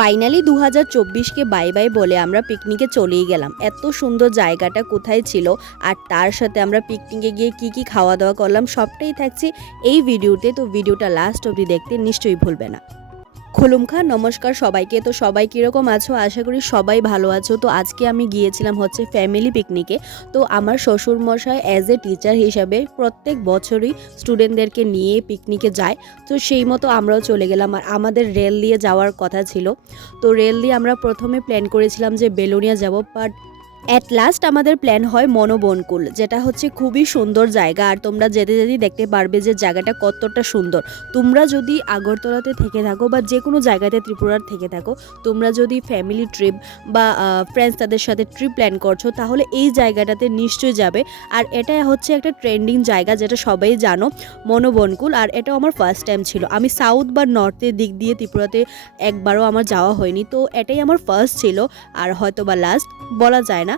Finally 2024কে bye bye বলে আমরা পিকনিকে চলেই গেলাম। এত সুন্দর জায়গাটা কোথায় ছিল আর তার সাথে আমরা পিকনিকে গিয়ে কি খাওয়া দাওয়া করলাম সবটাই থাকছে এই ভিডিওতে। তো ভিডিওটা লাস্ট অবধি দেখতে নিশ্চয়ই ভুলবে না। খুলুমখা নমস্কার সবাইকে। তো সবাই কীরকম আছো? আশা করি সবাই ভালো আছো। তো আজকে আমি গিয়েছিলাম হচ্ছে ফ্যামিলি পিকনিকে। তো আমার শ্বশুরমশাই অ্যাজ এ টিচার হিসাবে প্রত্যেক বছরই স্টুডেন্টদেরকে নিয়ে পিকনিকে যায়। তো সেই মতো আমরাও চলে গেলাম। আর আমাদের রেল দিয়ে যাওয়ার কথা ছিল। তো রেল দিয়ে আমরা প্রথমে প্ল্যান করেছিলাম যে বেলোনিয়া যাব, বাট অ্যাট লাস্ট আমাদের প্ল্যান হয় মনোবনকুল, যেটা হচ্ছে খুবই সুন্দর জায়গা। আর তোমরা যেতে যেতেই দেখতে পারবে যে জায়গাটা কতটা সুন্দর। তোমরা যদি আগরতলাতে থেকে থাকো বা যে কোনো জায়গাতে ত্রিপুরার থেকে থাকো, তোমরা যদি ফ্যামিলি ট্রিপ বা ফ্রেন্ডস তাদের সাথে ট্রিপ প্ল্যান করছো, তাহলে এই জায়গাটাতে নিশ্চয়ই যাবে। আর এটা হচ্ছে একটা ট্রেন্ডিং জায়গা, যেটা সবাই জানো, মনোবনকুল। আর এটাও আমার ফার্স্ট টাইম ছিল। আমি সাউথ বা নর্থের দিক দিয়ে ত্রিপুরাতে একবারও আমার যাওয়া হয়নি। তো এটাই আমার ফার্স্ট ছিল, আর হয়তো বা লাস্ট, বলা যায় না।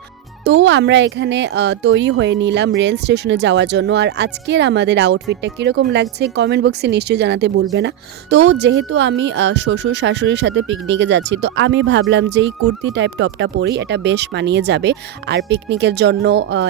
তো আমরা এখানে তৈরি হয়ে নিলাম রেল স্টেশনে যাওয়ার জন্য। আর আজকের আমাদের আউটফিটটা কীরকম লাগছে কমেন্ট বক্সে নিশ্চয়ই জানাতে ভুলবে না। তো যেহেতু আমি শ্বশুর শাশুড়ির সাথে পিকনিকে যাচ্ছি, তো আমি ভাবলাম যে এই কুর্তি টাইপ টপটা পরি, এটা বেশ মানিয়ে যাবে। আর পিকনিকের জন্য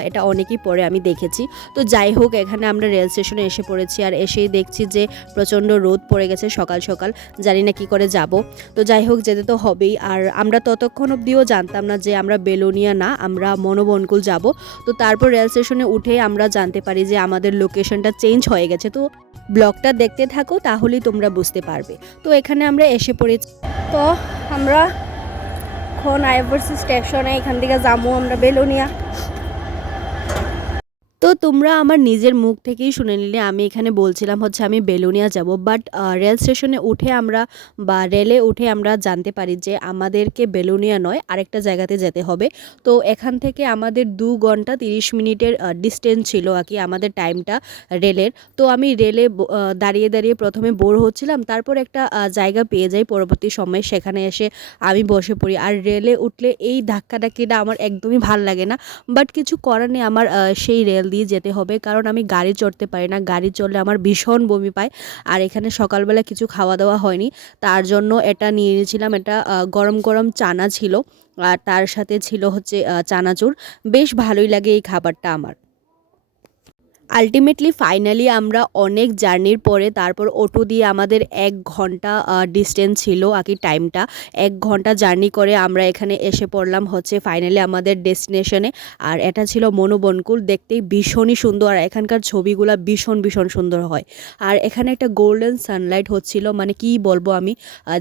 এটা অনেকেই পরে আমি দেখেছি। তো যাই হোক, এখানে আমরা রেল স্টেশনে এসে পড়েছি। আর এসেই দেখছি যে প্রচণ্ড রোদ পড়ে গেছে সকাল সকাল, জানি না কী করে যাব। তো যাই হোক, যেতে তো হবেই। আর আমরা ততক্ষণ অবধিও জানতাম না যে আমরা বেলোনিয়া না, আমরা মনোবনকুল যাব। তো তারপর রেল স্টেশনে উঠে আমরা জানতে পারি যে আমাদের লোকেশনটা চেঞ্জ হয়ে গেছে। তো ব্লগটা দেখতে থাকো, তাহলেই তোমরা বুঝতে পারবে। তো এখানে আমরা এসে পড়েছি। তো আমরা এখন আইএফসি স্টেশনে, এখান থেকে যাবো আমরা বেলোনিয়া। তো তোমরা আমার নিজের মুখ থেকেই শুনে নিলে আমি এখানে বলছিলাম হচ্ছে আমি বেলোনিয়া যাব, বাট রেল স্টেশনে উঠে আমরা বা রেলে উঠে আমরা জানতে পারি যে আমাদেরকে বেলোনিয়া নয়, আরেকটা জায়গাতে যেতে হবে। তো এখান থেকে আমাদের 2 ঘন্টা 30 মিনিটের ডিস্টেন্স ছিল আর কি আমাদের টাইমটা রেলের। তো আমি রেলে দাঁড়িয়ে দাঁড়িয়ে প্রথমে বোর হচ্ছিলাম, তারপর একটা জায়গা পেয়ে যাই পরবর্তী সময়ে, সেখানে এসে আমি বসে পড়ি। আর রেলে উঠলে এই ধাক্কাটা আমার একদমই ভাল লাগে না, বাট কিছু করার নেই, আমার সেই রেল দিয়ে যেতে হবে, কারণ আমি গাড়ি চড়তে পারি না। গাড়ি চড়লে আমার ভীষণ বমি পায়। আর এখানে সকালবেলা কিছু খাওয়া দাওয়া হয়নি, তার জন্য এটা নিয়ে নিয়েছিলাম। এটা গরম গরম চানা ছিল, আর তার সাথে ছিল হচ্ছে চানাচুর। বেশ ভালোই লাগে এই খাবারটা আমার। আলটিমেটলি ফাইনালি আমরা অনেক জার্নির পরে তারপর অটো দিয়ে, আমাদের 1 ঘন্টা ডিস্টেন্স ছিল আর কি টাইমটা। 1 ঘন্টা জার্নি করে আমরা এখানে এসে পড়লাম হচ্ছে ফাইনালি আমাদের ডেস্টিনেশনে। আর এটা ছিল মনোবনকুল। দেখতেই ভীষণই সুন্দর, আর এখানকার ছবিগুলো ভীষণ ভীষণ সুন্দর হয়। আর এখানে একটা গোল্ডেন সানলাইট হচ্ছিল, মানে কি বলবো আমি,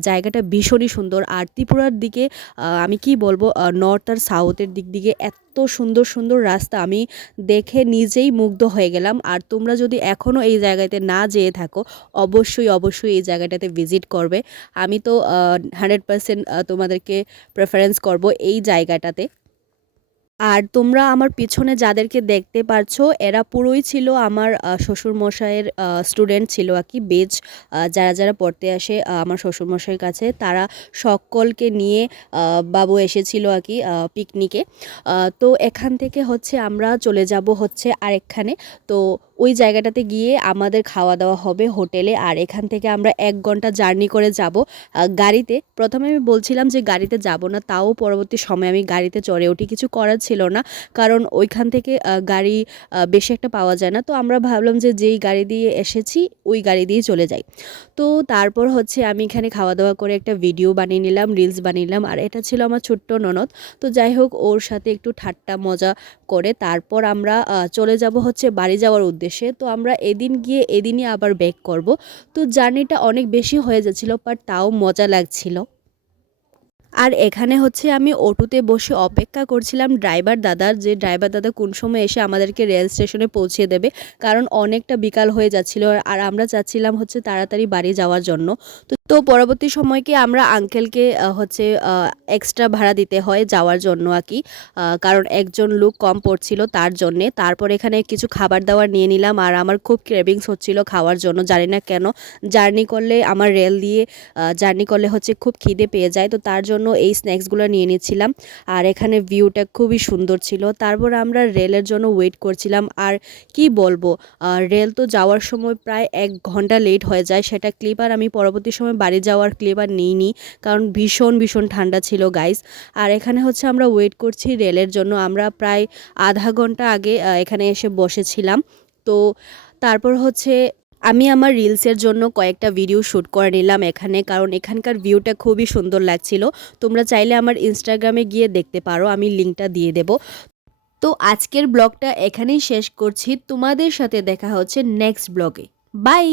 জায়গাটা ভীষণই সুন্দর। আর ত্রিপুরার দিকে আমি কি বলবো, নর্থ আর সাউথের দিক দিকে এত সুন্দর সুন্দর রাস্তা, আমি দেখে নিজেই মুগ্ধ হয়ে গেলাম। আর তোমরা যদি এখনও এই জায়গাতে না যেয়ে থাকো, অবশ্যই অবশ্যই এই জায়গাটাতে ভিজিট করবে। আমি তো 100% তোমাদেরকে প্রেফারেন্স করব এই জায়গাটাতে। আর তোমরা আমার পিছনে যাদেরকে দেখতে পারছো, এরা পুরোই ছিল আমার শ্বশুরমশাইয়ের স্টুডেন্ট ছিল আর কি, বেচ যারা যারা পড়তে আসে আমার শ্বশুরমশাইয়ের কাছে, তারা সকলকে নিয়ে বাবু এসেছিল আর কি পিকনিকে। তো এখান থেকে হচ্ছে আমরা চলে যাব হচ্ছে আরেকখানে। তো ওই জায়গাটাতে গিয়ে আমাদের খাওয়া দাওয়া হবে হোটেলে। আর এখান থেকে আমরা 1 ঘন্টা জার্নি করে যাব গাড়িতে। প্রথমে আমি বলছিলাম যে গাড়িতে যাব না, তাও পরবর্তী সময় আমি গাড়িতে চড়ে উঠি, কিছু করার ছিল না, কারণ ওইখান থেকে গাড়ি বেশি একটা পাওয়া যায় না। তো আমরা ভাবলাম যে যেই গাড়ি দিয়ে এসেছি ওই গাড়ি দিয়ে চলে যাই। তো তারপর হচ্ছে আমি এখানে খাওয়া দাওয়া করে একটা ভিডিও বানিয়ে নিলাম, রিলস বানিয়ে নিলাম। আর এটা ছিল আমার ছোট্ট ননদ। তো যাই হোক, ওর সাথে একটু ঠাট্টা মজা করে তারপর আমরা চলে যাব হচ্ছে বাড়ি যাওয়ার উদ্দেশ্যে। তো আমরা এদিন গিয়ে এদিনই আবার ব্যাক করব। তো জার্নিটা অনেক বেশি হয়ে যাচ্ছিল, বাট তাও মজা লাগছিল। আর এখানে হচ্ছে আমি অটোতে বসে অপেক্ষা করছিলাম ড্রাইভার দাদার, যে ড্রাইভার দাদা কোন সময় এসে আমাদেরকে রেল স্টেশনে পৌঁছে দেবে, কারণ অনেকটা বিকাল হয়ে যাচ্ছিল। আর আমরা চাচ্ছিলাম হচ্ছে তাড়াতাড়ি বাড়ি যাওয়ার জন্য। তো পরবর্তী সময়কে আমরা আঙ্কেলকে হচ্ছে এক্সট্রা ভাড়া দিতে হয় যাওয়ার জন্য আর কি, কারণ একজন লোক কম পড়ছিল তার জন্যে। তারপর এখানে কিছু খাবার দাবার নিয়ে নিলাম। আর আমার খুব ক্রেভিংস হচ্ছিল খাওয়ার জন্য, জানি না কেন। জার্নি করলে আমার রেল দিয়ে জার্নি করলে হচ্ছে খুব খিদে পেয়ে যায়। তো তার জন্য জন্য এই স্ন্যাক্সগুলো নিয়ে নিচ্ছিলাম। আর এখানে ভিউটা খুবই সুন্দর ছিল। তারপর আমরা রেলের জন্য ওয়েট করছিলাম। আর কি বলবো, রেল তো যাওয়ার সময় প্রায় 1 ঘন্টা লেট হয়ে যায়। সেটা ক্লিপ আর আমি পরবর্তী সময় বাড়ি যাওয়ার ক্লিপ আর নিইনি, কারণ ভীষণ ভীষণ ঠান্ডা ছিল গাইস। আর এখানে হচ্ছে আমরা ওয়েট করছি রেলের জন্য। আমরা প্রায় আধা ঘন্টা আগে এখানে এসে বসেছিলাম। তো তারপর হচ্ছে আমি আমার রিলসের জন্য কয়েকটা ভিডিও শ্যুট করে নিলাম এখানে, কারণ এখানকার ভিউটা খুবই সুন্দর লাগছিল। তোমরা চাইলে আমার ইনস্টাগ্রামে গিয়ে দেখতে পারো, আমি লিঙ্কটা দিয়ে দেব। তো আজকের ব্লগটা এখানেই শেষ করছি। তোমাদের সাথে দেখা হচ্ছে নেক্সট ব্লগে। বাই।